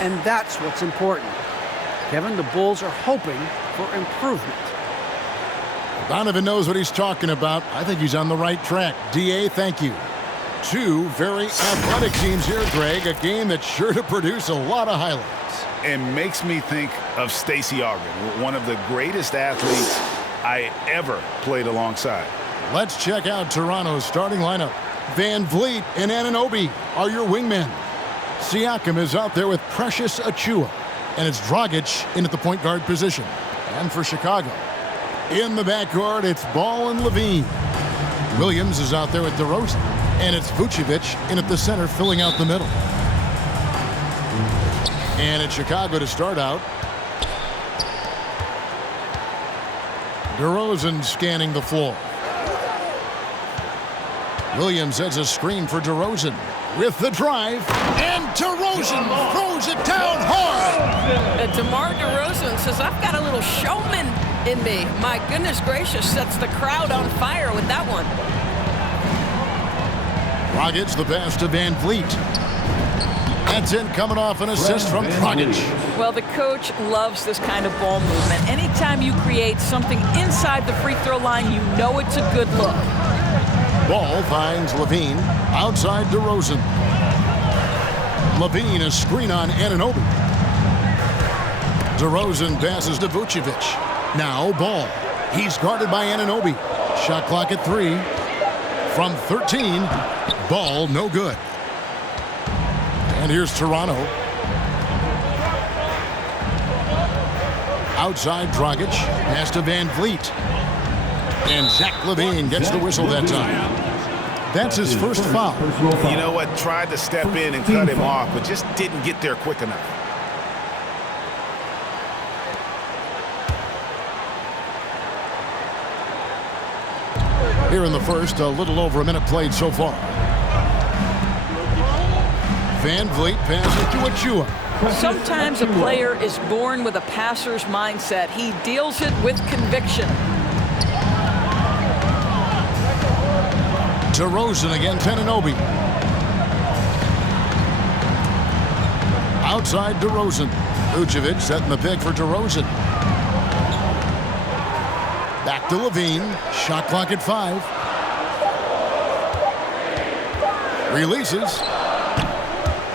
And that's what's important. Kevin, the Bulls are hoping for improvement. Donovan knows what he's talking about. I think he's on the right track. D.A., thank you. Two very athletic teams here, Greg. A game that's sure to produce a lot of highlights. It makes me think of Stacey Ogden, one of the greatest athletes I ever played alongside. Let's check out Toronto's starting lineup. Van Vliet and Anunoby are your wingmen. Siakam is out there with Precious Achiuwa. And it's Dragic in at the point guard position. And for Chicago, in the backcourt, it's Ball and Levine. Williams is out there with DeRozan. And it's Vucevic in at the center, filling out the middle. And it's Chicago to start out. DeRozan scanning the floor. Williams has a screen for DeRozan with the drive. And DeRozan throws it down hard. DeMar DeRozan says, I've got a little showman in me. My goodness gracious, sets the crowd on fire with that one. Dragic the pass to Van Vliet. That's in, coming off an assist from Dragic. Well, the coach loves this kind of ball movement. Anytime you create something inside the free throw line, you know it's a good look. Ball finds Levine. Outside DeRozan. Levine a screen on Anunoby. DeRozan passes to Vucevic. Now Ball. He's guarded by Anunoby. Shot clock at 3. From 13. Ball no good. And here's Toronto. Outside Dragic. Pass to Van Vliet. And Zach LaVine gets the whistle that time. That's his first foul. You know what? Tried to step in and cut him off, but just didn't get there quick enough. Here in the first, a little over a minute played so far. Van Vliet passes to Achiuwa. Sometimes a player is born with a passer's mindset. He deals it with conviction. DeRozan against Anunoby. Outside DeRozan. Vucevic setting the pick for DeRozan. Back to Levine. Shot clock at 5. Releases.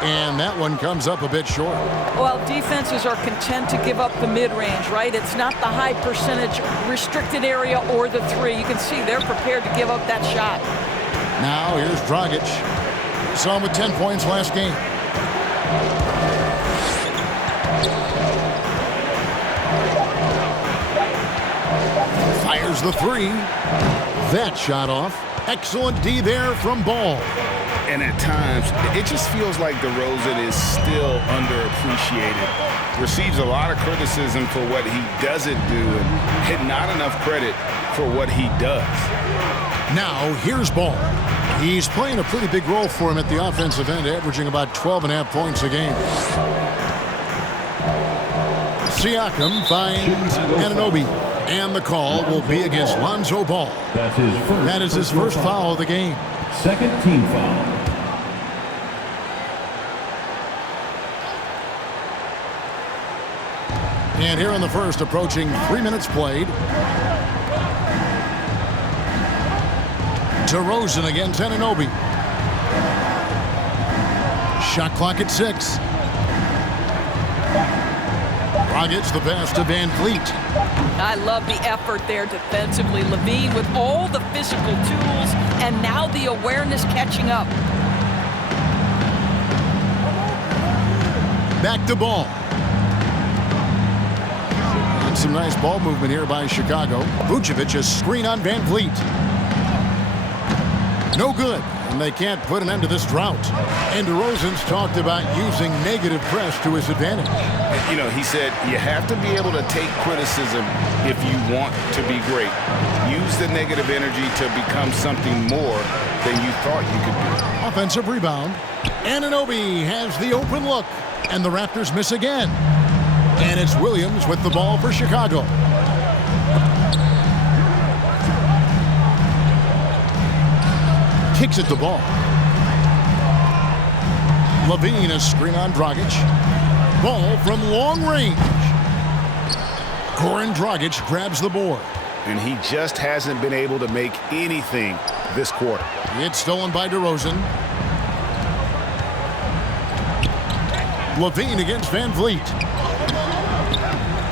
And that one comes up a bit short. Well, defenses are content to give up the mid-range, right? It's not the high percentage restricted area or the 3. You can see they're prepared to give up that shot. Now here's Dragic. Saw him with 10 points last game. Fires the 3. That shot off. Excellent D there from Ball. And at times, it just feels like DeRozan is still underappreciated. Receives a lot of criticism for what he doesn't do and not enough credit for what he does. Now, here's Ball. He's playing a pretty big role for him at the offensive end, averaging about 12.5 points a game. Siakam finds Anunoby. And the call will be against Lonzo Ball. That is his first foul of the game. Second team foul. And here in the first, approaching 3 minutes played. DeRozan against Anunoby. Shot clock at 6. Dragic the pass to Van Vliet. I love the effort there defensively. Levine with all the physical tools and now the awareness catching up. Back to Ball. And some nice ball movement here by Chicago. Vucevic a screen on Van Vliet. No good. And they can't put an end to this drought. And DeRozan's talked about using negative press to his advantage. You know, he said you have to be able to take criticism if you want to be great. Use the negative energy to become something more than you thought you could be. Offensive rebound. Anunoby has the open look. And the Raptors miss again. And it's Williams with the ball for Chicago. Kicks it to Ball. Levine a screen on Dragic. Ball from long range. Goran Dragic grabs the board. And he just hasn't been able to make anything this quarter. It's stolen by DeRozan. Levine against Van Vliet.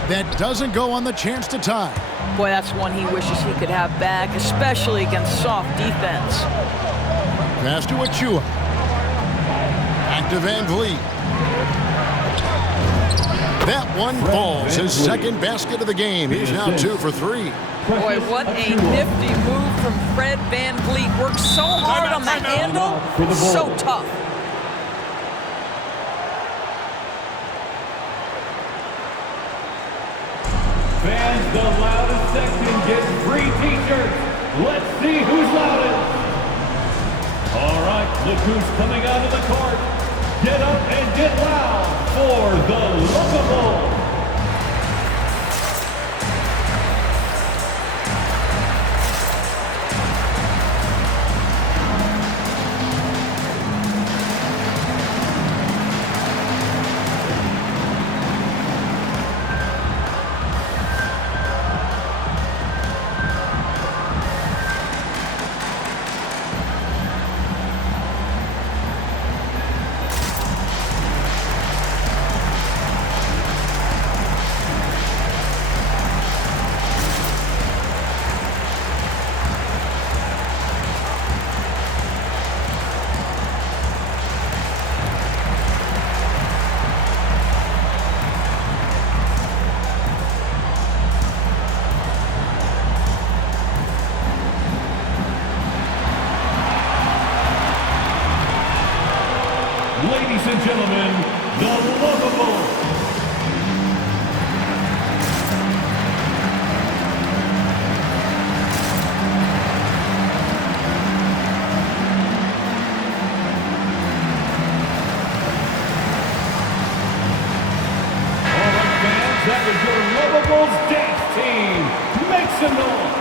That doesn't go on the chance to tie. Boy, that's one he wishes he could have back, especially against soft defense. Pass to Achua. Back to Van Vliet. That one falls. His second basket of the game. He's now 2 for 3. Boy, what a nifty move from Fred Van Vliet. Works so hard on the handle. So tough. Fans, the loudest section gets free t-shirts. Let's see who's loudest. All right, look who's coming out of the court. Get up and get loud for the Lookable. Ladies and gentlemen, the Lookable. All right, fans, that was your Lookable's dance team. Make some noise.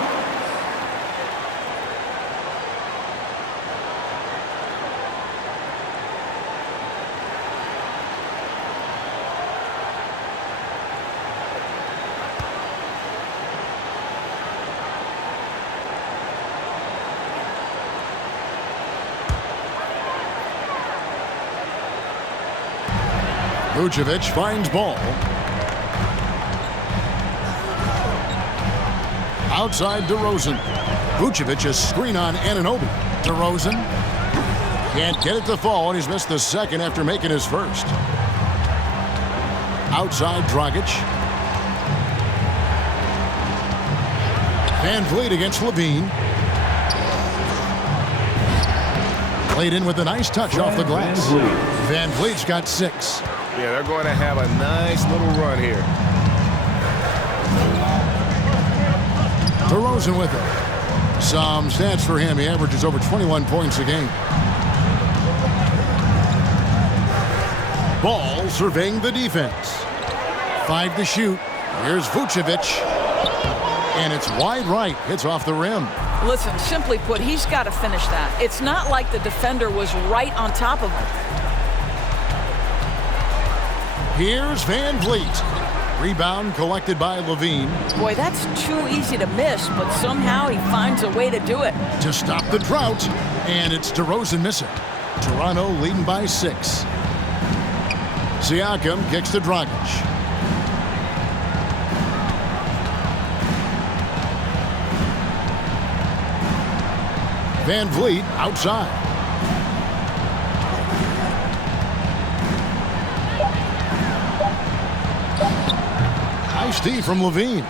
Vucevic finds ball. Outside DeRozan. Vucevic a screen on Anunoby. DeRozan can't get it to fall, and he's missed the second after making his first. Outside Dragic. Van Vliet against Levine. Played in with a nice touch off the glass. Van Vliet's got 6. Yeah, they're going to have a nice little run here. DeRozan with it. Some stats for him. He averages over 21 points a game. Ball surveying the defense. 5 to shoot. Here's Vucevic. And it's wide right. Hits off the rim. Listen, simply put, he's got to finish that. It's not like the defender was right on top of him. Here's Van Vliet. Rebound collected by Levine. Boy, that's too easy to miss, but somehow he finds a way to do it. To stop the drought, and it's DeRozan missing. Toronto leading by 6. Siakam kicks to Dragic. Van Vliet outside. Nice D from Levine.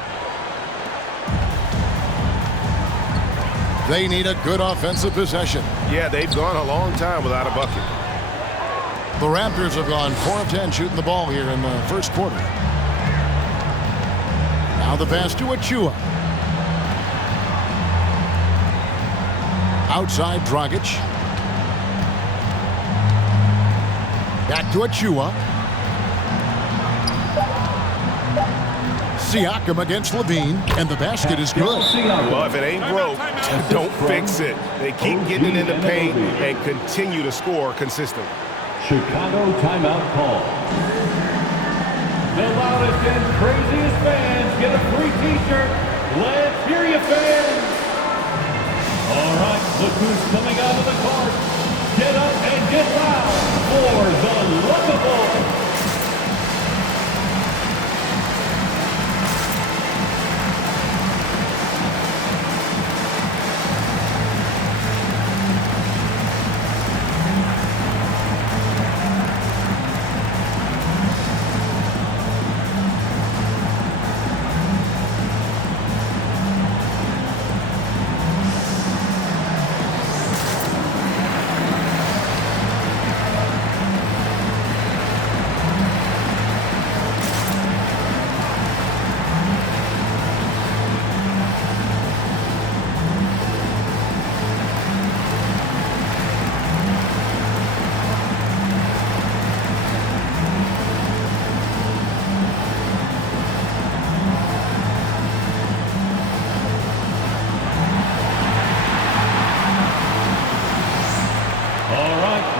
They need a good offensive possession. Yeah, they've gone a long time without a bucket. The Raptors have gone 4 of 10 shooting the ball here in the first quarter. Now the pass to Achua. Outside Dragic. Back to Achua. Siakam against Levine, and the basket is good. Well, if it ain't broke, don't fix it. They keep getting it in the paint and continue to score consistently. Chicago timeout call. and craziest fans get a free t-shirt. Let's hear you, fans. All right, look who's coming out of the cart. Get up and get loud for the Lookable.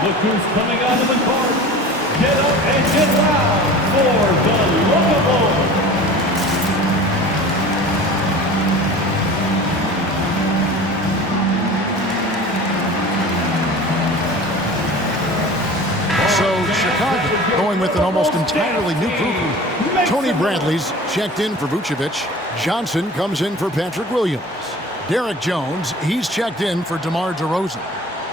Look who's coming out of the cart. Get up and get loud for the Lookable. So Chicago going with an almost entirely new group. Tony Bradley's checked in for Vucevic. Johnson comes in for Patrick Williams. Derek Jones, he's checked in for DeMar DeRozan.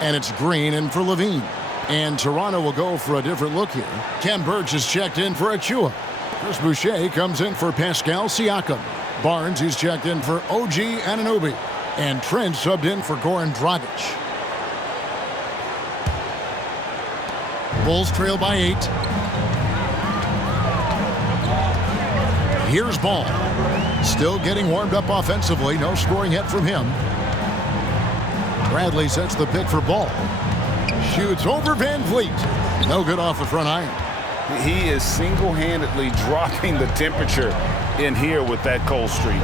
And it's Green in for Levine. And Toronto will go for a different look here. Ken Burch is checked in for Achua. Chris Boucher comes in for Pascal Siakam. Barnes, he's checked in for OG Anunoby. And Trent subbed in for Goran Dragic. Bulls trail by 8. Here's Ball. Still getting warmed up offensively. No scoring yet from him. Bradley sets the pick for Ball. Shoots over Van Vliet. No good off the front iron. He is single-handedly dropping the temperature in here with that cold streak.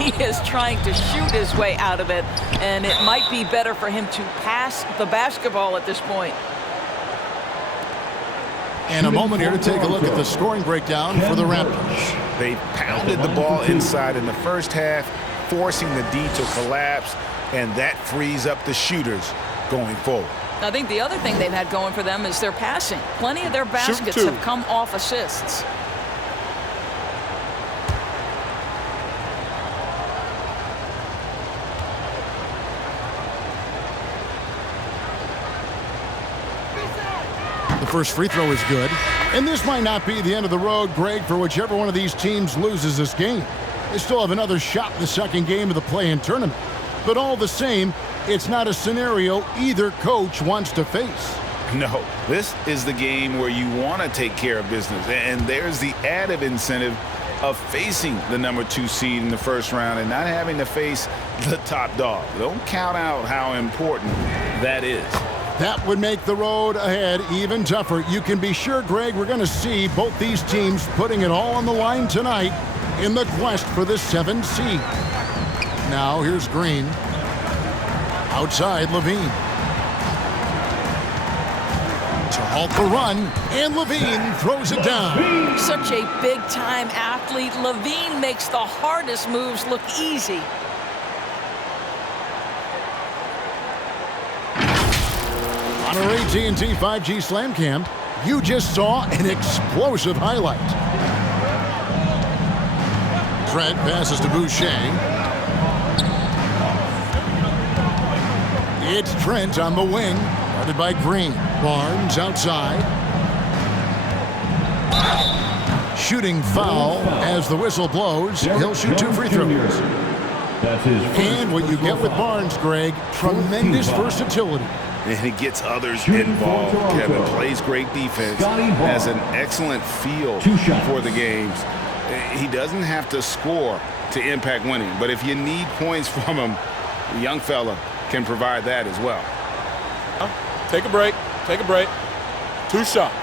He is trying to shoot his way out of it, and it might be better for him to pass the basketball at this point. And a moment here to take a look at the scoring breakdown for the Raptors. They pounded the ball inside in the first half, forcing the D to collapse, and that frees up the shooters going forward. I think the other thing they've had going for them is their passing. Plenty of their baskets have come off assists. The first free throw is good. And this might not be the end of the road, Greg, for whichever one of these teams loses this game. They still have another shot in the second game of the play-in tournament. But all the same, it's not a scenario either coach wants to face. No, this is the game where you want to take care of business. And there's the added incentive of facing the number 2 seed in the first round and not having to face the top dog. Don't count out how important that is. That would make the road ahead even tougher. You can be sure, Greg, we're going to see both these teams putting it all on the line tonight in the quest for the 7th seed. Now here's Green. Outside, Levine. To halt the run, and Levine throws it down. Such a big-time athlete. Levine makes the hardest moves look easy. On our AT&T 5G Slam Cam, you just saw an explosive highlight. Trent passes to Boucher. It's Trent on the wing, guarded by Green. Barnes outside. Shooting foul as the whistle blows. He'll shoot 2 free throws. And what you get with Barnes, Greg, tremendous versatility. And he gets others involved. Kevin plays great defense, has an excellent feel for the games. He doesn't have to score to impact winning, but if you need points from him, the young fella can provide that as well. Take a break. Take a break. 2 shots.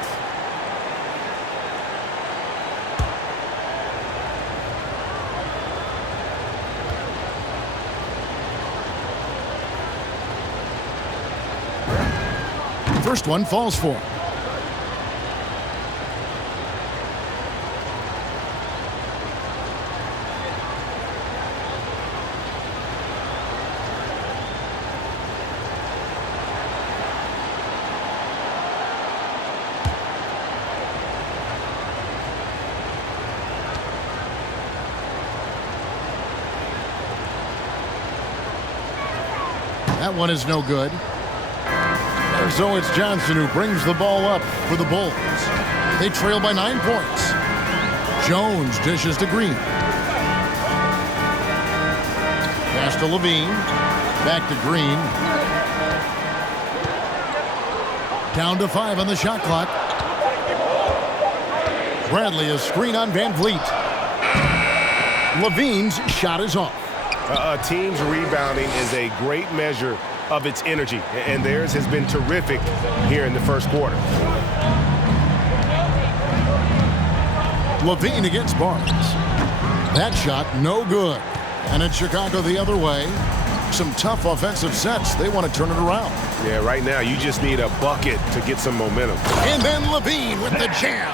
First one falls for. That one is no good. And so it's Johnson who brings the ball up for the Bulls. They trail by 9 points. Jones dishes to Green. Pass to Levine. Back to Green. Down to 5 on the shot clock. Bradley a screen on Van Vliet. Levine's shot is off. A team's rebounding is a great measure of its energy, and theirs has been terrific here in the first quarter. Levine against Barnes. That shot no good. And it's Chicago the other way. Some tough offensive sets. They want to turn it around. Yeah, right now you just need a bucket to get some momentum. And then Levine with the jam.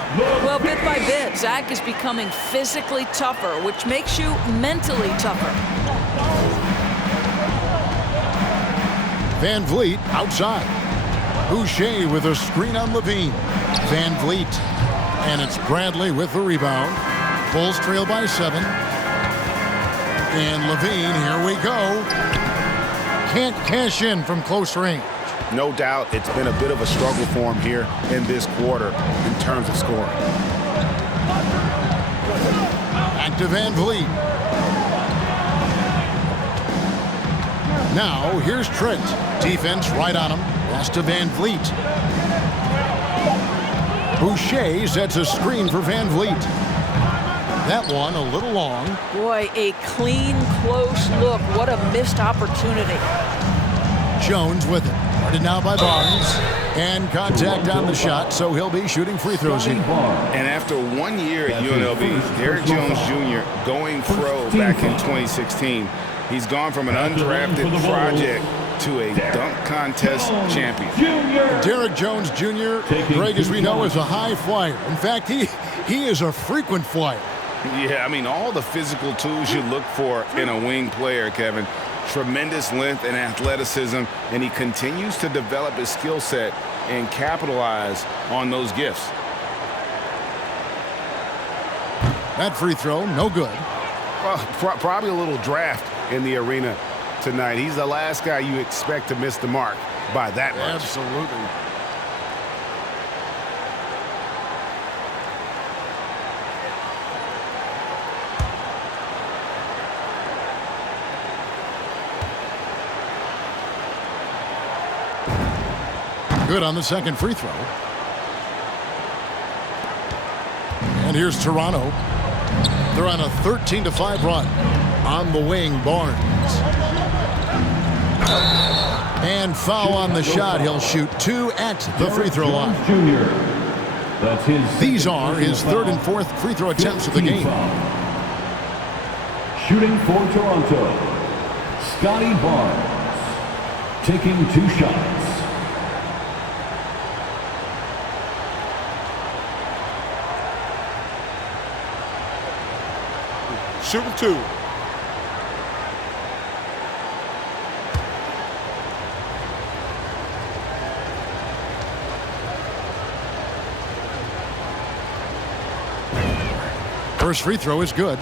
Well, bit by bit, Zach is becoming physically tougher, which makes you mentally tougher. Van Vliet outside. Boucher with a screen on Levine. Van Vliet. And it's Bradley with the rebound. Bulls trail by 7. And Levine, here we go. Can't cash in from close range. No doubt it's been a bit of a struggle for him here in this quarter in terms of scoring. Back to Van Vliet. Now here's Trent. Defense right on him. Pass to Van Vliet. Boucher sets a screen for Van Vliet. That one a little long. Boy, a clean, close look. What a missed opportunity. Jones with it. Guarded now by Barnes. And contact on the shot, so he'll be shooting free throws here. And after 1 year at UNLV, Derrick Jones Jr. going pro back in 2016, he's gone from an undrafted project to a dunk contest champion. Derrick Jones Jr., Greg, as we know, is a high flyer. In fact, he is a frequent flyer. Yeah, I mean, all the physical tools you look for in a wing player, Kevin. Tremendous length and athleticism, and he continues to develop his skill set and capitalize on those gifts. That free throw, no good. Well, probably a little draft in the arena tonight. He's the last guy you expect to miss the mark by that much. Absolutely. Good on the second free throw. And here's Toronto. They're on a 13-5 run. On the wing, Barnes. And foul on the shot. He'll shoot 2 at the free throw line. These are his third and fourth free throw attempts of the game. Shooting for Toronto, Scotty Barnes. Taking 2 shots. Shooting 2. First free throw is good.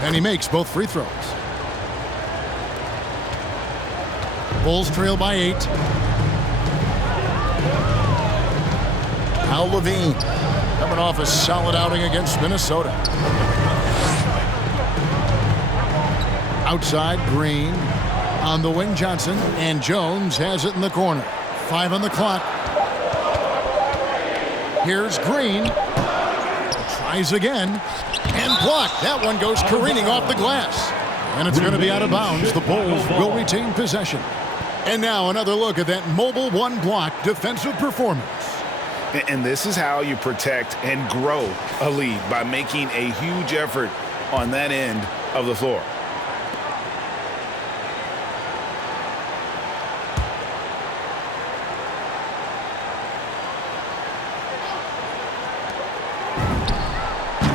And he makes both free throws. Bulls trail by 8. Al Levine coming off a solid outing against Minnesota. Outside, Green. On the wing, Johnson. And Jones has it in the corner. 5 on the clock. Here's Green. Tries again. And blocked. That one goes careening off the glass. And it's going to be out of bounds. The Bulls will retain possession. And now another look at that mobile one-block defensive performance. And this is how you protect and grow a lead, by making a huge effort on that end of the floor.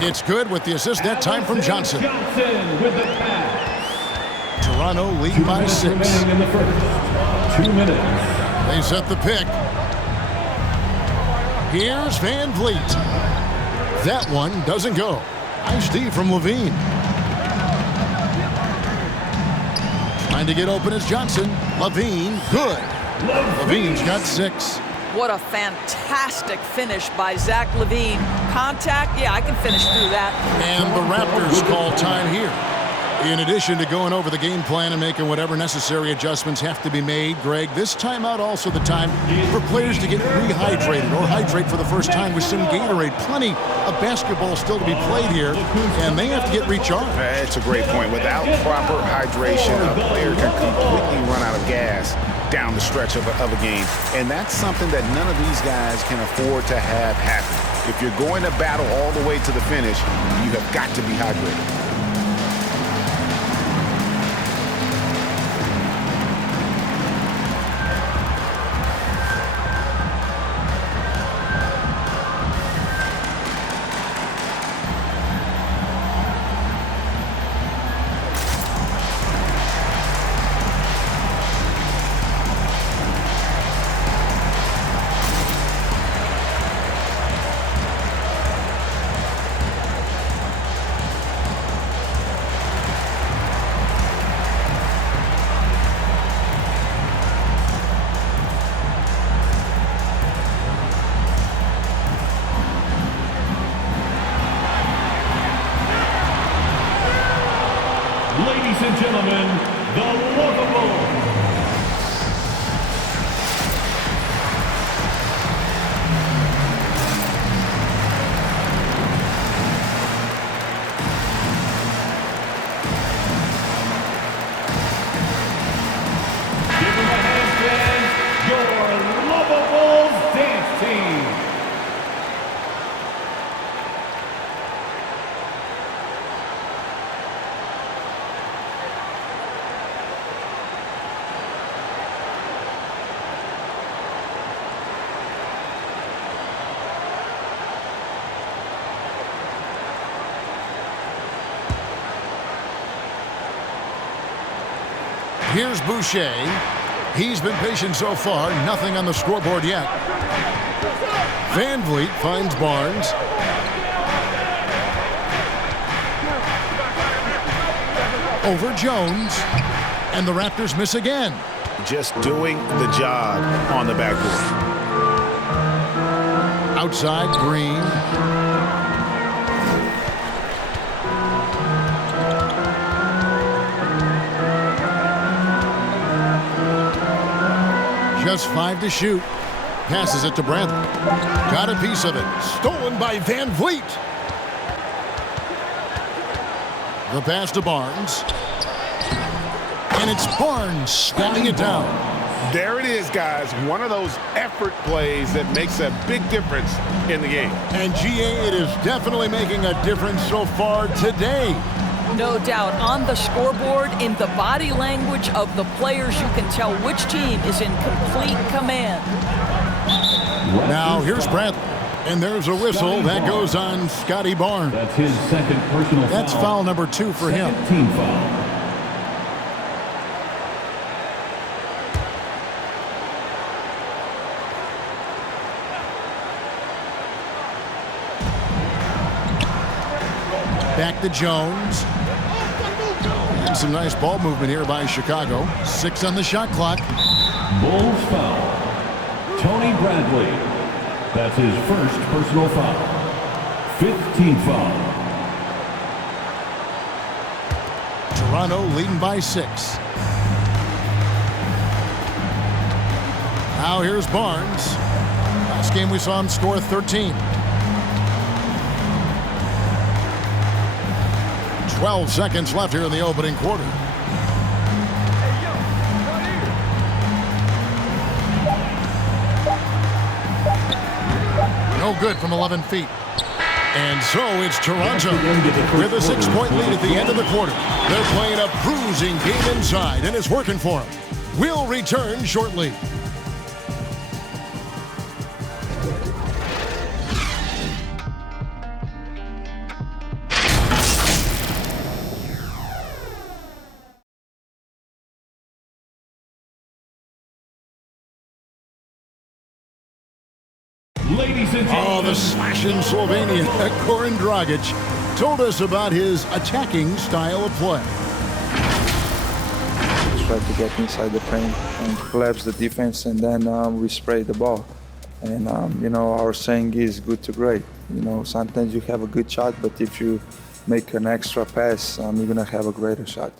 It's good with the assist that time from Johnson. Johnson with the pass. Toronto lead by 6. Remaining in the first. 2 minutes. They set the pick. Here's Van Vliet. That one doesn't go. Nice D from Levine. Trying to get open is Johnson. Levine, good. Levine's got 6. What a fantastic finish by Zach Levine. Contact, yeah, I can finish through that. And the Raptors call time here. In addition to going over the game plan and making whatever necessary adjustments have to be made, Greg, this timeout also the time for players to get rehydrated or hydrate for the first time with some Gatorade. Plenty of basketball still to be played here, and they have to get recharged. That's a great point. Without proper hydration, a player can completely run out of gas down the stretch of a game. And that's something that none of these guys can afford to have happen. If you're going to battle all the way to the finish, you have got to be hydrated. Ladies and gentlemen, the Lovables. Give them a hand, fans. Your Lovables dance team. Here's Boucher. He's been patient so far. Nothing on the scoreboard yet. Van Vliet finds Barnes. Over Jones. And the Raptors miss again. Just doing the job on the backboard. Outside, Green. Just 5 to shoot. Passes it to Bradley. Got a piece of it. Stolen by Van Vliet. The pass to Barnes. And it's Barnes slamming it down. There it is, guys. One of those effort plays that makes a big difference in the game. And GA, it is definitely making a difference so far today. No doubt. On the scoreboard, in the body language of the players, you can tell which team is in complete command. Now here's Bradley. And there's a whistle that goes on Scotty Barnes. That's his second personal foul. That's foul number 2 for him. Second team foul. Back to Jones. And some nice ball movement here by Chicago. 6 on the shot clock. Bulls foul. Tony Bradley. That's his first personal foul. 5th team foul. Toronto leading by 6. Now here's Barnes. Last game we saw him score 13. 12 seconds left here in the opening quarter. No good from 11 feet. And so it's Toronto with a 6-point lead at the end of the quarter. They're playing a bruising game inside, and it's working for them. We'll return shortly. Ladies and Oh, the gentlemen, slashing Slovenian Goran Dragic told us about his attacking style of play. Try to get inside the paint and collapse the defense, and then we spray the ball. And our saying is good to great. Sometimes you have a good shot, but if you make an extra pass, you're gonna have a greater shot.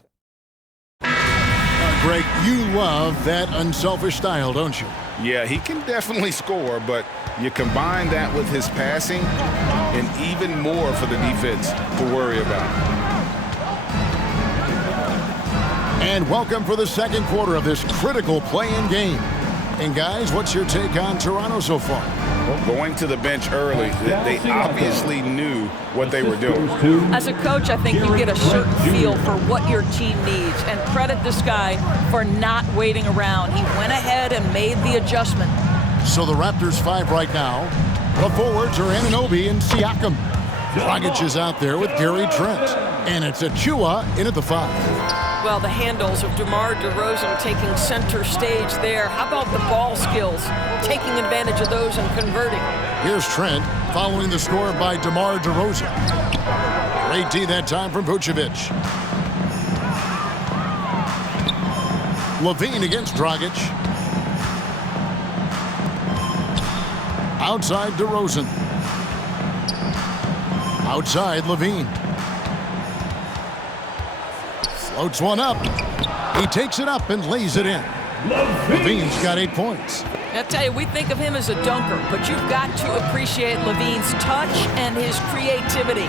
Greg, you love that unselfish style, don't you? Yeah, he can definitely score, but you combine that with his passing and even more for the defense to worry about. And welcome for the second quarter of this critical play-in game. And guys, what's your take on Toronto so far? Well, going to the bench early, they obviously knew what they were doing. As a coach, I think you get a certain feel for what your team needs, and credit this guy for not waiting around. He went ahead and made the adjustment. So the Raptors 5 right now. The forwards are Anunoby and Siakam. Dragic is out there with Gary Trent. And it's Achua in at the 5. Well, the handles of DeMar DeRozan taking center stage there. How about the ball skills? Taking advantage of those and converting. Here's Trent following the score by DeMar DeRozan. Great D that time from Vucevic. Levine against Dragic. Outside DeRozan. Outside Levine. Floats one up. He takes it up and lays it in. Levine's got 8 points. I tell you, we think of him as a dunker, but you've got to appreciate Levine's touch and his creativity.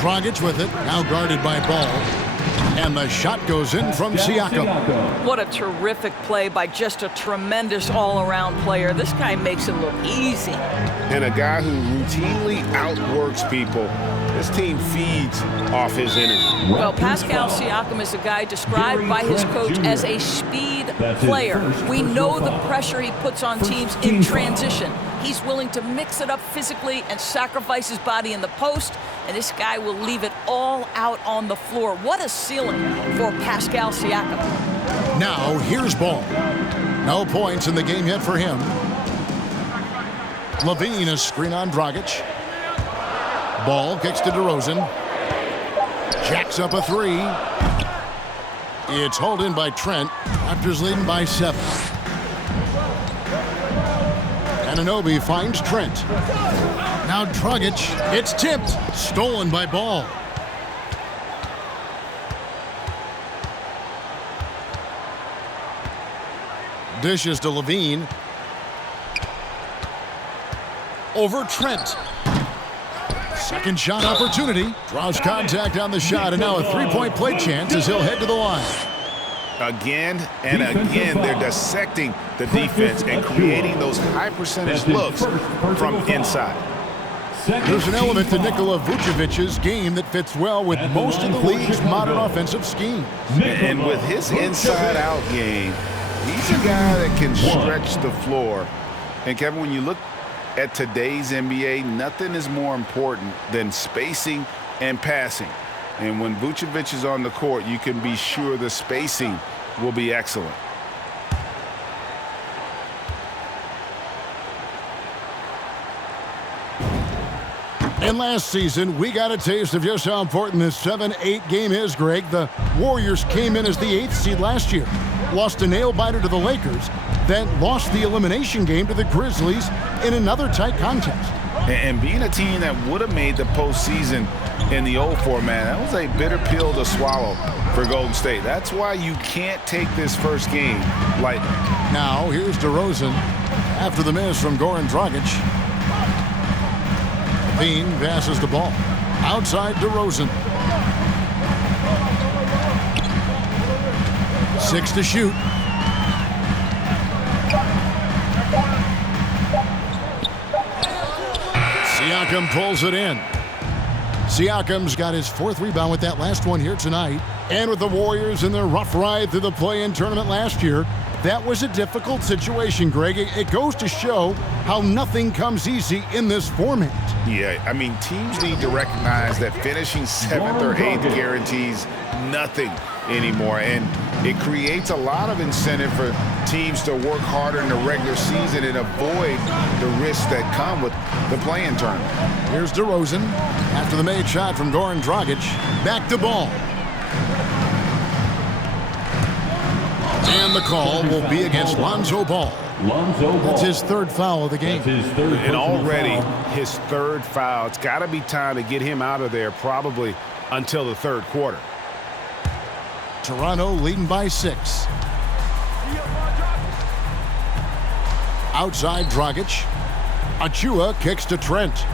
Dragic with it, now guarded by Ball. And the shot goes in from Siakam. What a terrific play by just a tremendous all-around player. This guy makes it look easy. And a guy who routinely outworks people. This team feeds off his energy. Well, Pascal Siakam is a guy described by his coach as a speed player. We know the pressure he puts on teams in transition. He's willing to mix it up physically and sacrifice his body in the post, and this guy will leave it all out on the floor. What a ceiling for Pascal Siakam. Now, here's Ball. No points in the game yet for him. Levine, a screen on Dragic. Ball kicks to DeRozan. Jacks up a 3. It's hauled in by Trent. Raptors leading by 7. Anunoby finds Trent. Now Dragic. It's tipped. Stolen by Ball. Dishes to Levine. Over Trent. Second shot opportunity. Draws contact on the shot, and now a 3-point play chance as he'll head to the line. Again and again, they're dissecting the defense and creating those high-percentage looks from inside. There's an element to Nikola Vucevic's game that fits well with most of the league's modern offensive scheme. And with his inside-out game, he's a guy that can stretch the floor. And, Kevin, when you look at today's NBA, nothing is more important than spacing and passing. And when Vucevic is on the court, you can be sure the spacing will be excellent. And last season, we got a taste of just how important this 7-8 game is, Greg. The Warriors came in as the 8th seed last year, lost a nail-biter to the Lakers, then lost the elimination game to the Grizzlies in another tight contest. And being a team that would have made the postseason in the old format, that was a bitter pill to swallow for Golden State. That's why you can't take this first game lightly. Now, here's DeRozan after the miss from Goran Dragic. Levine passes the ball. Outside DeRozan. 6 to shoot. Siakam pulls it in. Siakam's got his 4th rebound with that last one here tonight. And with the Warriors in their rough ride through the play-in tournament last year, that was a difficult situation, Greg. It goes to show how nothing comes easy in this format. Yeah, I mean, teams need to recognize that finishing 7th or 8th guarantees nothing. anymore. And it creates a lot of incentive for teams to work harder in the regular season and avoid the risks that come with the play-in tournament. Here's DeRozan after the made shot from Goran Dragic. Back to Ball. And the call will be against Lonzo Ball. That's his third foul of the game. And already his third foul. It's got to be time to get him out of there probably until the third quarter. Toronto leading by 6. Outside Dragic. Achua kicks to Trent.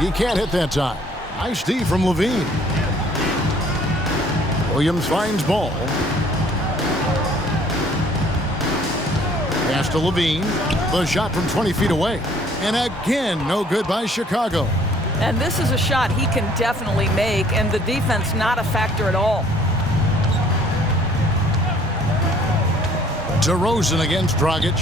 He can't hit that time. Nice D from Levine. Williams finds Ball. Pass to Levine. The shot from 20 feet away. And again, no good by Chicago. And this is a shot he can definitely make, and the defense not a factor at all. DeRozan against Dragic.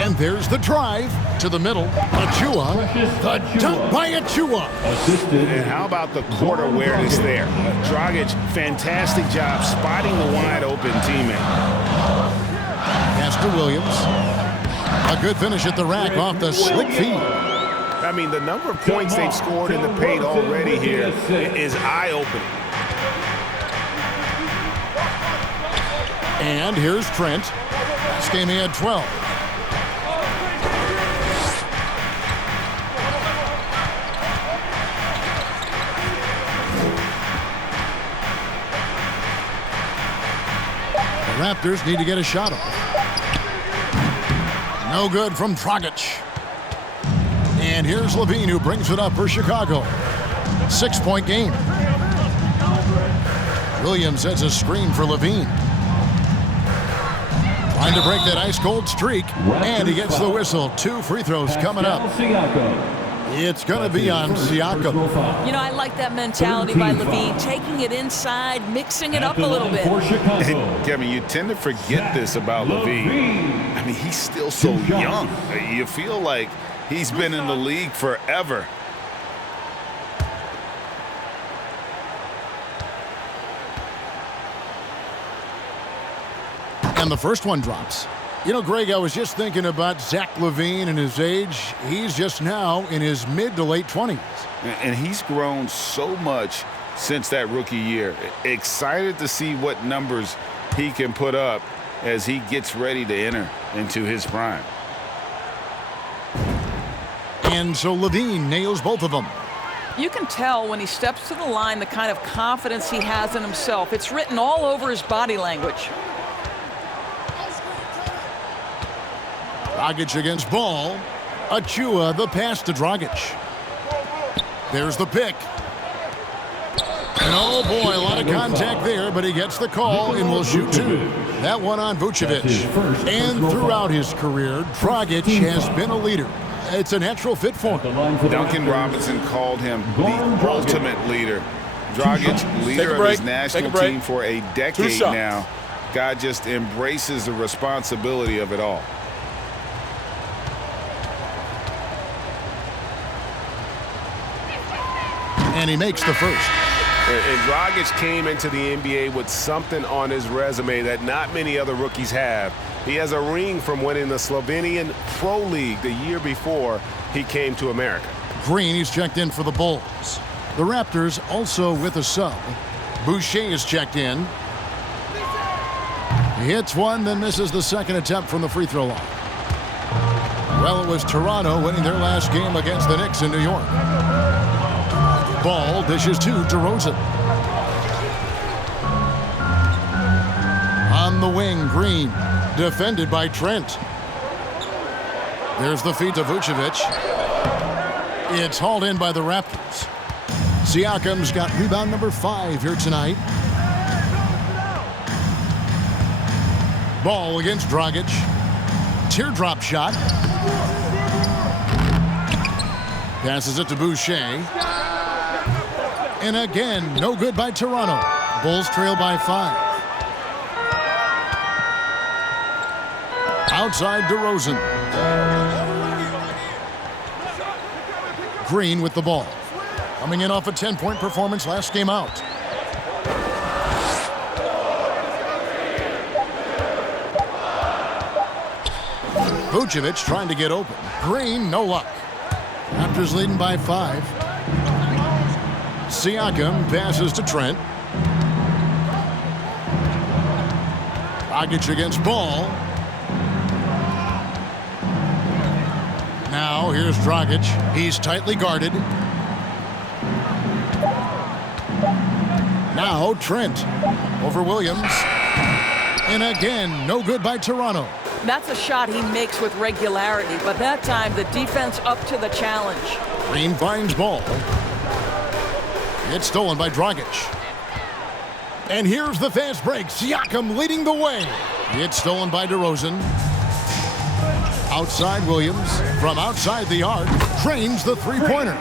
And there's the drive to the middle. Achua. The dunk by Achua. And how about the court awareness there? Dragic, fantastic job spotting the wide open teammate. Pass to Williams. A good finish at the rack off the slick feed. I mean, the number of points they've scored in the paint already here is eye-opening. And here's Trent. Last game he had 12. The Raptors need to get a shot off. No good from Dragic. And here's Levine, who brings it up for Chicago. 6-point game. Williams sets a screen for Levine. Trying to break that ice-cold streak. And he gets the whistle. 2 free throws coming up. It's going to be on Siakam. You know, I like that mentality by Levine, taking it inside, mixing it up a little bit. And, Kevin, you tend to forget this about Levine. I mean, he's still so young. You feel like he's been in the league forever. And the first one drops. You know, Greg, I was just thinking about Zach LaVine and his age. He's just now in his mid to late 20s. And he's grown so much since that rookie year. Excited to see what numbers he can put up as he gets ready to enter into his prime. And so LaVine nails both of them. You can tell when he steps to the line the kind of confidence he has in himself. It's written all over his body language. Dragic against Ball. Achua, the pass to Dragic. There's the pick. And oh boy, a lot of contact there, but he gets the call and will shoot 2. That one on Vucevic. And throughout his career, Dragic has been a leader. It's a natural fit for him. Duncan Robinson called him the ultimate leader. Dragic, leader of his national team for a decade now. God just embraces the responsibility of it all. And he makes the first. And Dragic came into the NBA with something on his resume that not many other rookies have. He has a ring from winning the Slovenian Pro League the year before he came to America. Green, he's checked in for the Bulls. The Raptors also with a sub. Boucher is checked in. He hits one, then misses the second attempt from the free throw line. Well, it was Toronto winning their last game against the Knicks in New York. Ball dishes to DeRozan. On the wing, Green, defended by Trent. There's the feed to Vucevic. It's hauled in by the Raptors. Siakam's got rebound number 5 here tonight. Ball against Dragic. Teardrop shot. Passes it to Boucher. And again, no good by Toronto. Bulls trail by 5. Outside DeRozan. Green with the ball. Coming in off a 10-point performance last game out. Vucevic trying to get open. Green, no luck. Raptors leading by 5. Siakam passes to Trent. Dragic against Ball. Now here's Dragic. He's tightly guarded. Now Trent over Williams. And again, no good by Toronto. That's a shot he makes with regularity, but that time the defense up to the challenge. Green finds Ball. It's stolen by Dragic. And here's the fast break. Siakam leading the way. It's stolen by DeRozan. Outside Williams. From outside the arc. Drains the three-pointer.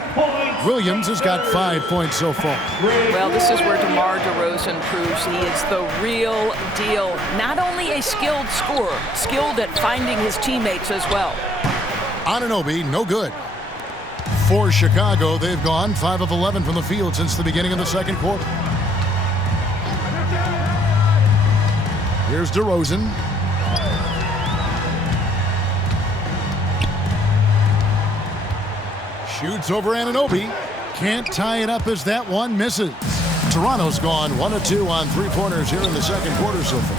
Williams has got 5 points so far. Well, this is where DeMar DeRozan proves he is the real deal. Not only a skilled scorer, skilled at finding his teammates as well. Anunoby, no good. For Chicago, they've gone 5 of 11 from the field since the beginning of the second quarter. Here's DeRozan. Shoots over Anunoby. Can't tie it up as that one misses. Toronto's gone 1 of 2 on three-pointers here in the second quarter so far.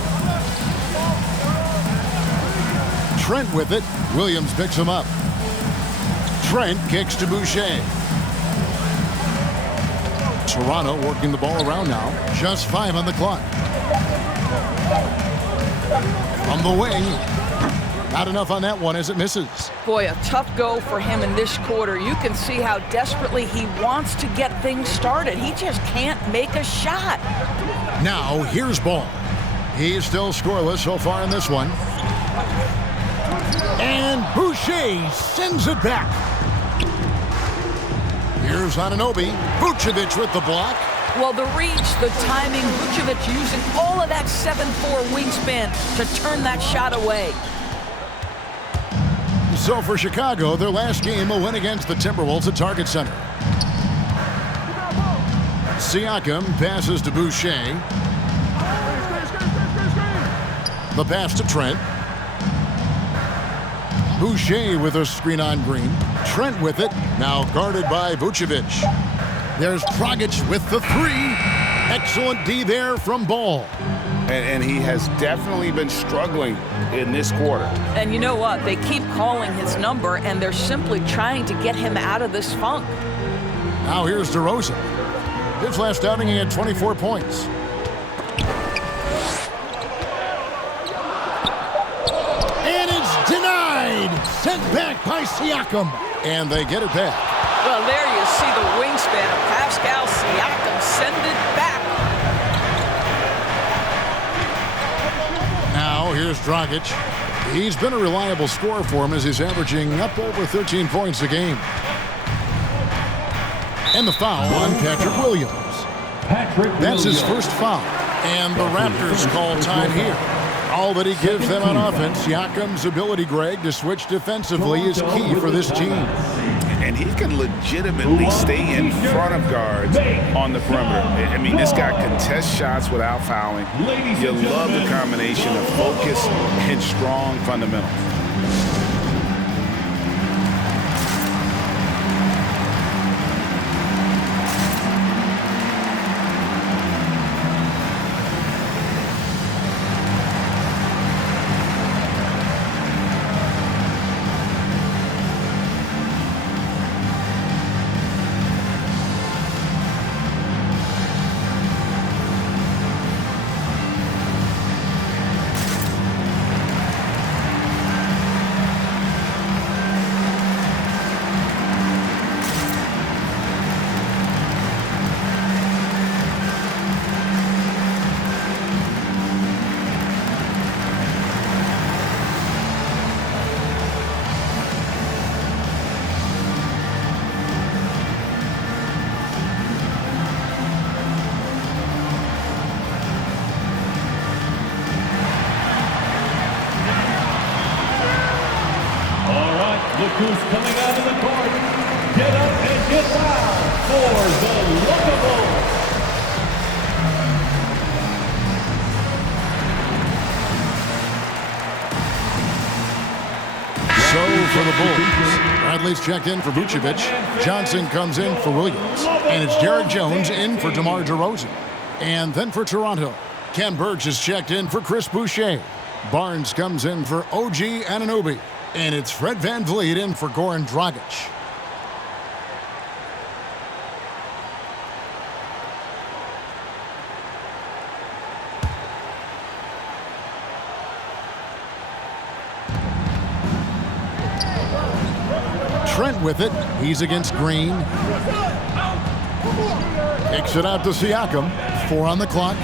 Trent with it. Williams picks him up. Trent kicks to Boucher. Toronto working the ball around now. Just 5 on the clock. From the wing. Not enough on that one as it misses. Boy, a tough go for him in this quarter. You can see how desperately he wants to get things started. He just can't make a shot. Now, here's Ball. He's still scoreless so far in this one. And Boucher sends it back. Here's Anunoby. Vucevic with the block. Well, the reach, the timing, Vucevic using all of that 7'4" wingspan to turn that shot away. So for Chicago, their last game, a win against the Timberwolves at Target Center. Siakam passes to Boucher. The pass to Trent. Boucher with a screen on Green. Trent with it, now guarded by Vucevic. There's Dragic with the 3. Excellent D there from Ball. And he has definitely been struggling in this quarter. And you know what? They keep calling his number, and they're simply trying to get him out of this funk. Now here's DeRozan. His last outing, he had 24 points. And it's denied. Sent back by Siakam. And they get it back. Well, there you see the wingspan of Pascal Siakam. Send it back. Now here's Dragic. He's been a reliable scorer for him as he's averaging up over 13 points a game. And the foul on Patrick Williams. That's his first foul. And the Raptors call time here. All that he gives them on offense, Siakam's ability, Greg, to switch defensively is key for this team. And he can legitimately stay in front of guards on the perimeter. I mean, this guy contests shots without fouling. You love the combination of focus and strong fundamentals. Look who's coming out of the court. Get up and get fouled for the Lookables. So for the Bulls, Bradley's checked in for Vucevic. Johnson comes in for Williams. And it's Derek Jones in for DeMar DeRozan. And then for Toronto, Ken Burch is checked in for Chris Boucher. Barnes comes in for OG Anunoby. And it's Fred VanVleet in for Goran Dragic. Trent with it. He's against Green. Kicks it out to Siakam. 4 on the clock.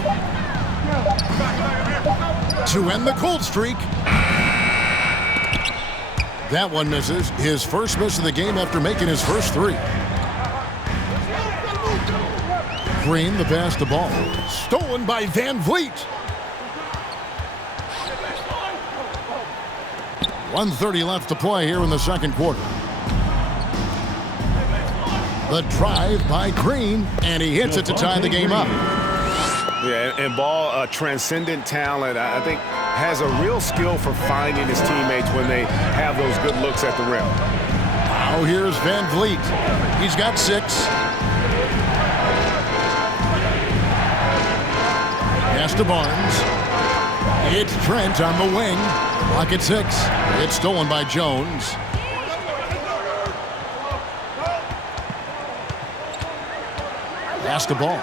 To end the cold streak. That one misses. His first miss of the game after making his first 3. Green, the pass to ball. Stolen by VanVleet. 1:30 left to play here in the second quarter. The drive by Green, and he hits it to tie the game up. Yeah, and Ball, a transcendent talent, I think has a real skill for finding his teammates when they have those good looks at the rim. Now here's VanVleet. He's got 6. Pass to Barnes. It's Trent on the wing. Clock at 6. It's stolen by Jones. Pass the ball.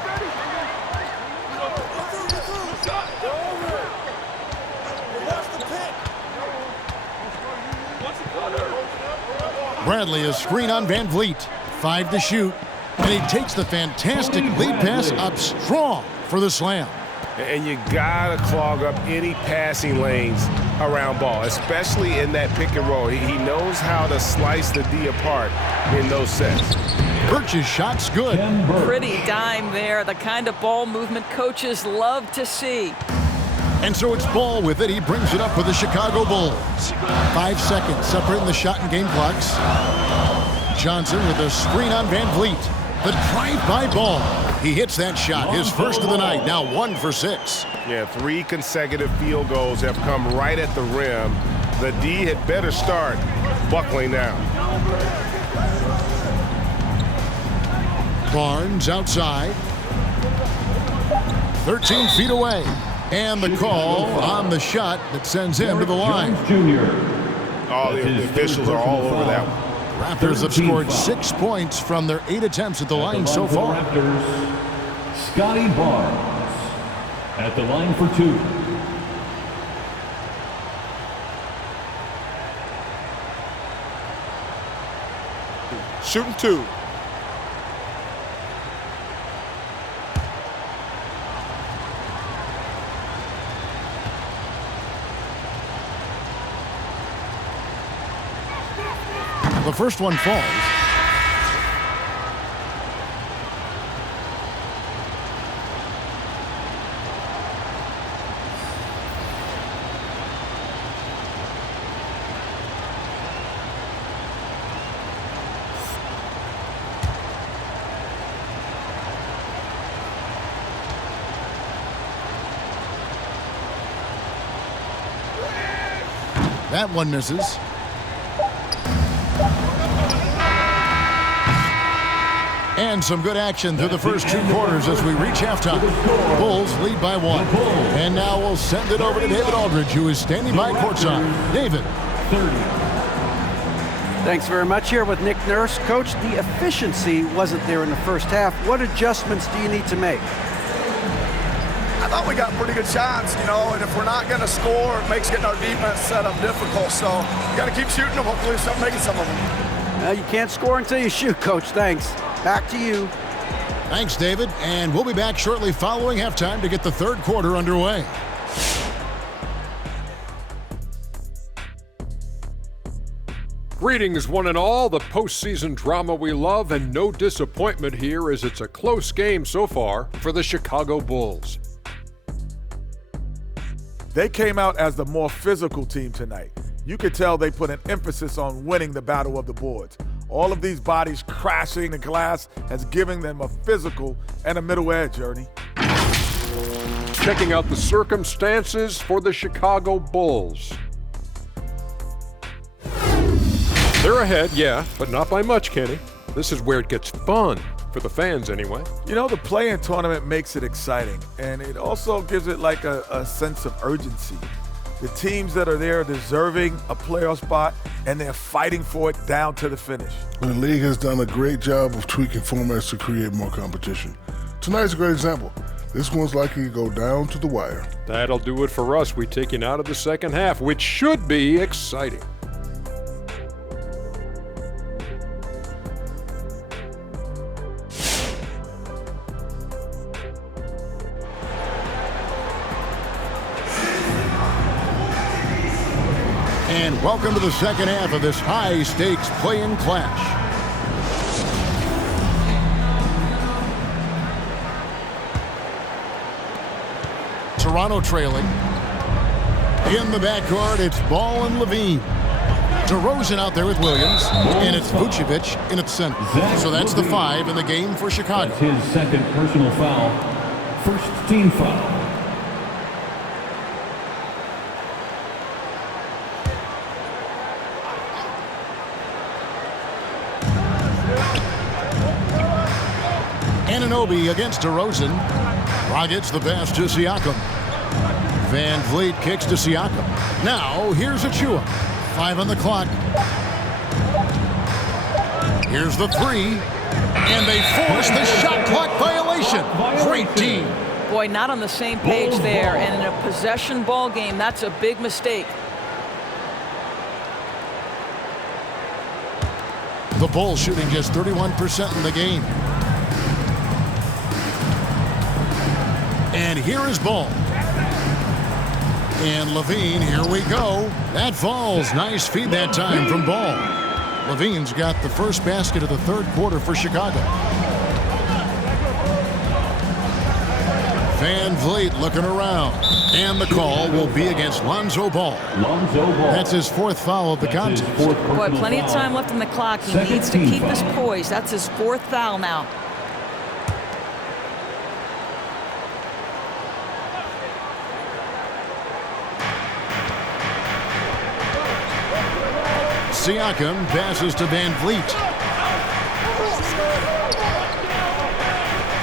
Bradley is screen on VanVleet. 5 to shoot. And he takes the fantastic lead pass up strong for the slam. And you gotta clog up any passing lanes around Ball, especially in that pick and roll. He knows how to slice the D apart in those sets. Burch's shot's good. Pretty dime there, the kind of ball movement coaches love to see. And so it's Ball with it. He brings it up for the Chicago Bulls. 5 seconds separating the shot and game clocks. Johnson with a screen on VanVleet. The drive by Ball. He hits that shot, his first of the night, now 1 for 6. Yeah, 3 consecutive field goals have come right at the rim. The D had better start buckling down. Barnes outside. 13 feet away. And the call on the shot that sends him to the line. All the officials are all over that one. Raptors have scored 6 points from their 8 attempts at the line so far. Raptors, Scotty Barnes at the line for 2. Shooting 2. The first one falls. That one misses. And some good action through the first 2 quarters as we reach halftime. Bulls lead by 1. And now we'll send it over to David Aldridge, who is standing by courtside. David. 30. Thanks very much. Here with Nick Nurse. Coach, the efficiency wasn't there in the first half. What adjustments do you need to make? I thought we got pretty good shots, and if we're not going to score, it makes getting our defense set up difficult. So you got to keep shooting them. Hopefully start making some of them. You can't score until you shoot, Coach. Thanks. Back to you. Thanks, David. And we'll be back shortly following halftime to get the third quarter underway. Greetings, one and all. The postseason drama we love, and no disappointment here as it's a close game so far for the Chicago Bulls. They came out as the more physical team tonight. You could tell they put an emphasis on winning the battle of the boards. All of these bodies crashing the glass has given them a physical and a middle edge, Ernie. Checking out the circumstances for the Chicago Bulls. They're ahead, yeah, but not by much, Kenny. This is where it gets fun, for the fans anyway. You know, the play-in tournament makes it exciting, and it also gives it like a sense of urgency. The teams that are there are deserving a playoff spot, and they're fighting for it down to the finish. The league has done a great job of tweaking formats to create more competition. Tonight's a great example. This one's likely to go down to the wire. That'll do it for us. We take you out of the second half, which should be exciting. And welcome to the second half of this high-stakes play-in clash. Toronto trailing. In the backcourt, it's Ball and Levine. DeRozan out there with Williams, and it's Vucevic in its center. So that's the 5 in the game for Chicago. That's his second personal foul. First team foul. Anunoby against DeRozan. Dragic the pass to Siakam. Van Vliet kicks to Siakam. Now here's Achua. 5 on the clock. Here's the 3. And they force the shot clock violation. Great team. Boy, not on the same page there. And in a possession ball game, that's a big mistake. The Bulls shooting just 31% in the game. And here is Ball. And Levine, here we go. That falls. Nice feed that time from Ball. Levine's got the first basket of the third quarter for Chicago. Van Vliet looking around. And the call will be against Lonzo Ball. That's his 4th foul of the contest. Boy, plenty of time left on the clock. He needs to keep his poise. That's his 4th foul now. Siakam passes to Van Vliet.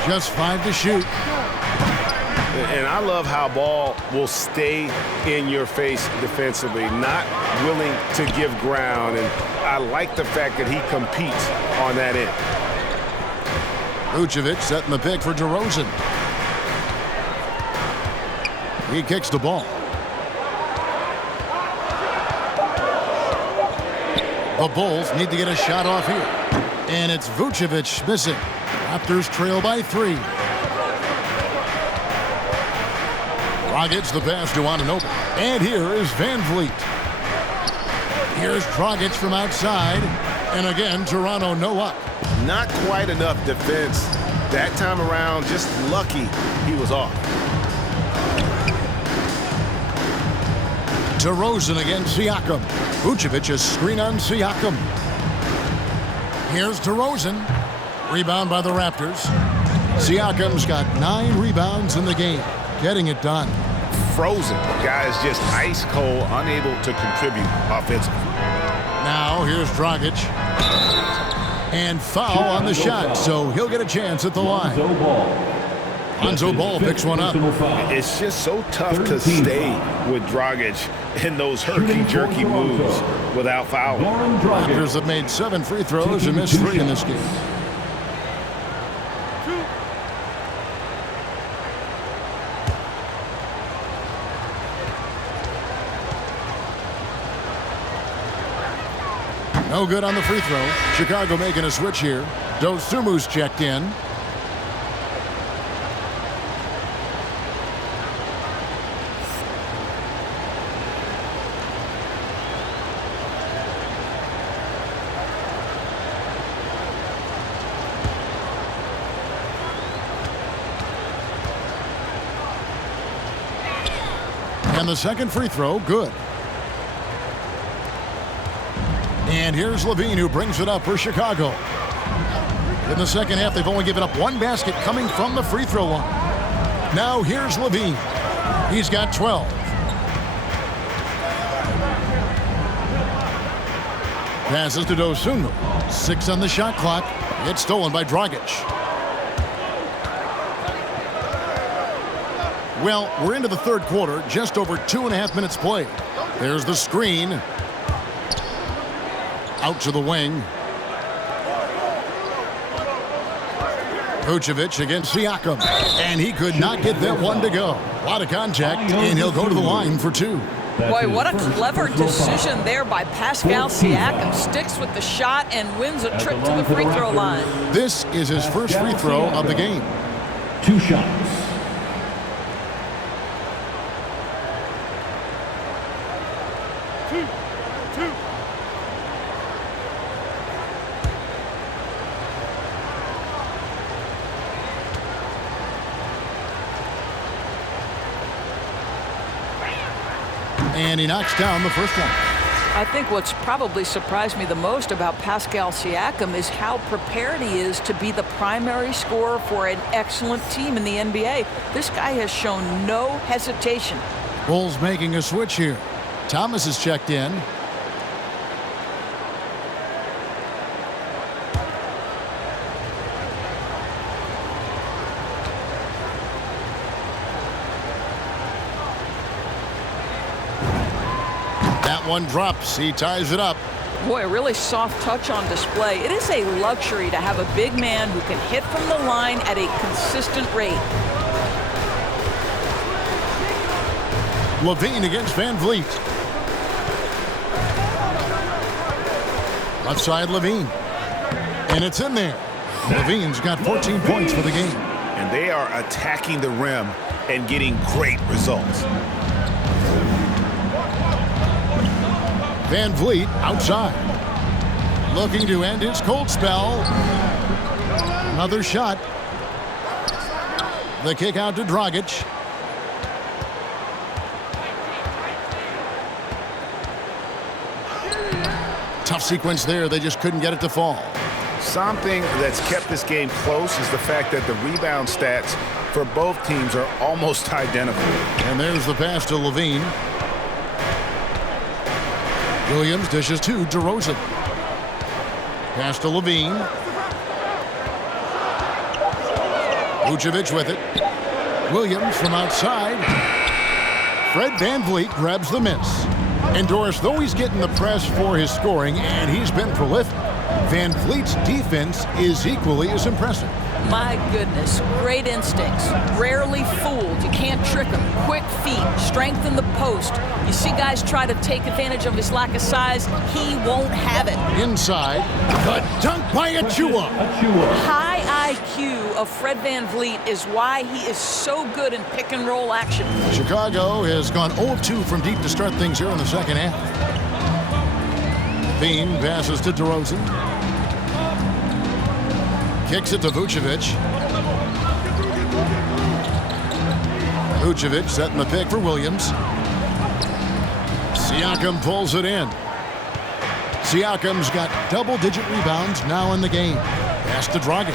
Just 5 to shoot. And I love how Ball will stay in your face defensively, not willing to give ground. And I like the fact that he competes on that end. Vucevic setting the pick for DeRozan. He kicks the ball. The Bulls need to get a shot off here. And it's Vucevic missing. Raptors trail by 3. Dragic the pass to Anunoby. And here is Van Vliet. Here's Dragic from outside. And again, Toronto no up. Not quite enough defense. That time around, just lucky he was off. DeRozan against Siakam. Vucevic a screen on Siakam. Here's DeRozan. Rebound by the Raptors. Siakam's got 9 rebounds in the game. Getting it done. Frozen. Guys just ice cold, unable to contribute offensively. Now here's Dragic. And foul on the shot, so he'll get a chance at the line. Lonzo Ball picks one up. It's just so tough to stay with Dragic in those herky-jerky moves without fouling. Raptors have made 7 free throws and missed 3 in this game. No good on the free throw. Chicago making a switch here. Dosumu's checked in. And the second free throw, good. And here's Levine, who brings it up for Chicago. In the second half, they've only given up one basket coming from the free throw line. Now here's Levine. He's got 12. Passes to Dosunmu. 6 on the shot clock. It's stolen by Dragic. Well, we're into the third quarter, just over 2.5 minutes played. There's the screen. Out to the wing. Vucevic against Siakam. And he could not get that one to go. A lot of contact, and he'll go to the line for 2. Boy, what a clever decision there by Pascal Siakam. Sticks with the shot and wins a trip to the free throw line. This is his first free throw of the game. 2 shots. And he knocks down the first one. I think what's probably surprised me the most about Pascal Siakam is how prepared he is to be the primary scorer for an excellent team in the NBA. This guy has shown no hesitation. Bulls making a switch here. Thomas is checked in. One drops. He ties it up. Boy, a really soft touch on display. It is a luxury to have a big man who can hit from the line at a consistent rate. Levine against Van Vliet. Left side Levine. And it's in there. Levine's got 14 points for the game. And they are attacking the rim and getting great results. Van Vliet outside. Looking to end his cold spell. Another shot. The kick out to Dragic. Tough sequence there. They just couldn't get it to fall. Something that's kept this game close is the fact that the rebound stats for both teams are almost identical. And there's the pass to Levine. Williams dishes to DeRozan. Pass to Levine. Vucevic with it. Williams from outside. Fred Van Vliet grabs the miss. And Doris, though he's getting the press for his scoring, and he's been prolific, Van Vliet's defense is equally as impressive. My goodness, great instincts. Rarely fooled. You can't trick him. Quick feet, strength in the post. You see guys try to take advantage of his lack of size. He won't have it. Inside, the dunk by Achua. High IQ of Fred Van Vliet is why he is so good in pick and roll action. Chicago has gone 0-2 from deep to start things here in the second half. Bean passes to DeRozan. Kicks it to Vucevic. Vucevic setting the pick for Williams. Siakam pulls it in. Siakam's got double-digit rebounds now in the game. Pass to Dragic.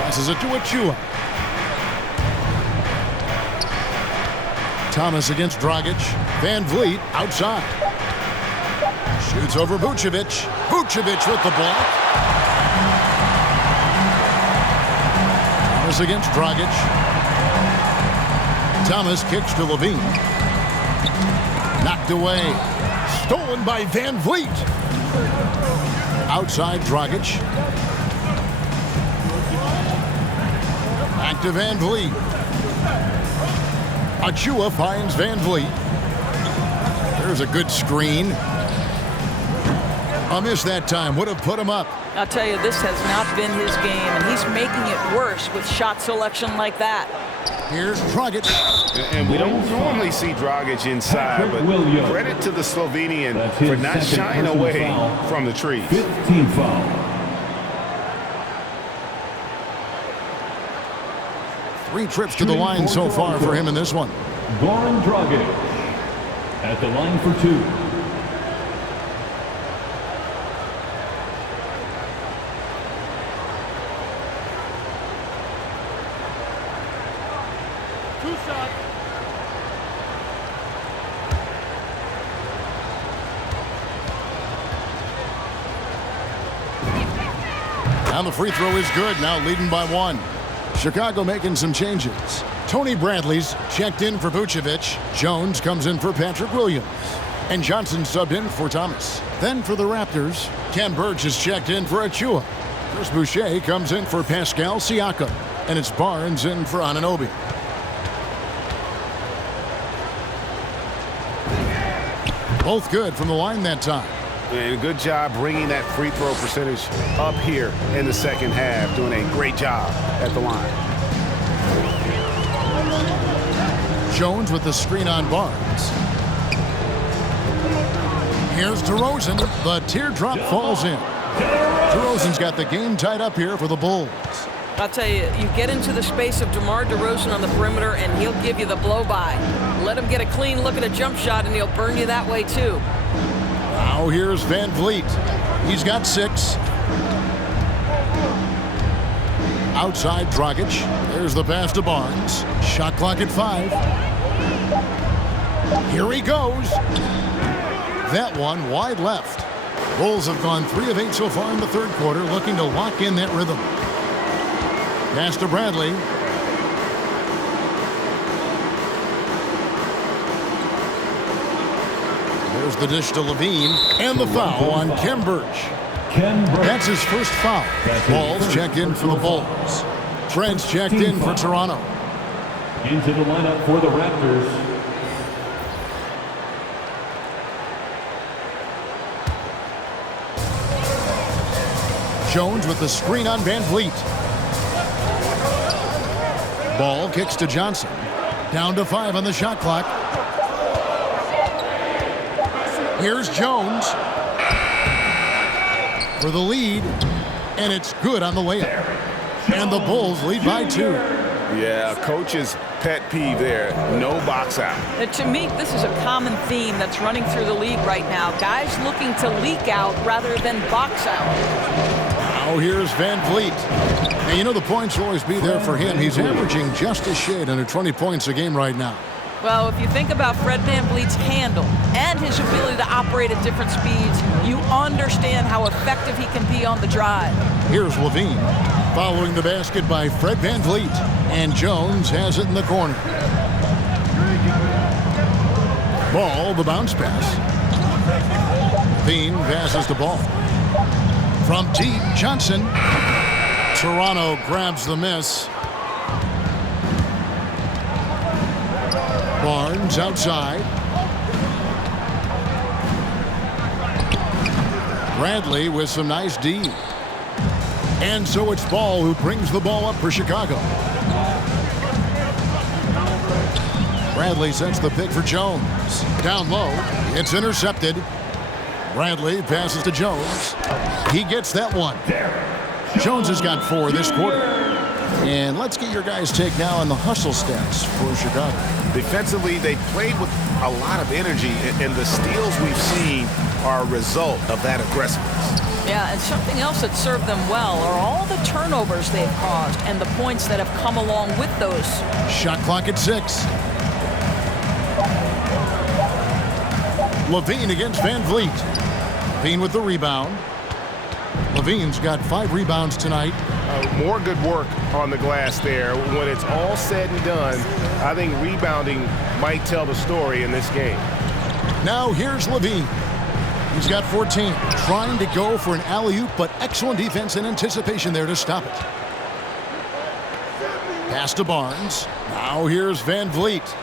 Passes it to Achua. Thomas against Dragic. Van Vliet outside. Shoots over Vucevic. Vucevic with the block. Thomas against Dragic. Thomas kicks to Levine. Knocked away. Stolen by Van Vliet. Outside Dragic. Back to Van Vliet. Achua finds Van Vliet. There's a good screen. A miss that time would have put him up. I'll tell you, this has not been his game, and he's making it worse with shot selection like that. Here's Dragic. And we don't normally see Dragic inside, but credit to the Slovenian for not shying away from the trees. 15 foul. 3 trips to the line so far for him in this one. Goran Dragic at the line for 2. And the free throw is good, now leading by 1. Chicago making some changes. Tony Bradley's checked in for Vucevic. Jones comes in for Patrick Williams. And Johnson subbed in for Thomas. Then for the Raptors, Ken Burge is checked in for Achua. Chris Boucher comes in for Pascal Siakam. And it's Barnes in for Anunoby. Both good from the line that time. And good job bringing that free throw percentage up here in the second half. Doing a great job at the line. Jones with the screen on Barnes. Here's DeRozan. The teardrop falls in. DeRozan's got the game tied up here for the Bulls. I'll tell you, you get into the space of DeMar DeRozan on the perimeter, and he'll give you the blow-by. Let him get a clean look at a jump shot, and he'll burn you that way, too. Now here's Van Vliet. He's got 6. Outside Dragic. There's the pass to Barnes. Shot clock at 5. Here he goes. That one wide left. Bulls have gone 3 of 8 so far in the third quarter, looking to lock in that rhythm. Pass to Bradley. There's the dish to Levine, and the foul on Ken Burge. That's his first foul. Ball's checked in for the Bulls. Trent's checked in for Toronto. Into the lineup for the Raptors. Jones with the screen on Van Vliet. Ball kicks to Johnson. Down to 5 on the shot clock. Here's Jones for the lead, and it's good on the layup. And the Bulls lead by 2. Yeah, coach's pet peeve there. No box out. To me, this is a common theme that's running through the league right now. Guys looking to leak out rather than box out. Now here's Van Vliet. And you know the points will always be there for him. He's averaging just a shade under 20 points a game right now. Well, if you think about Fred VanVleet's handle and his ability to operate at different speeds, you understand how effective he can be on the drive. Here's Levine following the basket by Fred VanVleet. And Jones has it in the corner. Ball, the bounce pass. Levine passes the ball. From deep, Johnson. Toronto grabs the miss. Barnes outside. Bradley with some nice D. And so it's Ball who brings the ball up for Chicago. Bradley sets the pick for Jones. Down low. It's intercepted. Bradley passes to Jones. He gets that one. Jones has got 4 this quarter. And let's get your guys' take now on the hustle stats for Chicago. Defensively, they played with a lot of energy, and the steals we've seen are a result of that aggressiveness. Yeah, and something else that served them well are all the turnovers they've caused and the points that have come along with those. Shot clock at 6. Levine against Van Vliet. Levine with the rebound. Levine's got 5 rebounds tonight. More good work on the glass there. When it's all said and done, I think rebounding might tell the story in this game. Now here's Levine. He's got 14. Trying to go for an alley-oop, but excellent defense and anticipation there to stop it. Pass to Barnes. Now here's Van Vliet.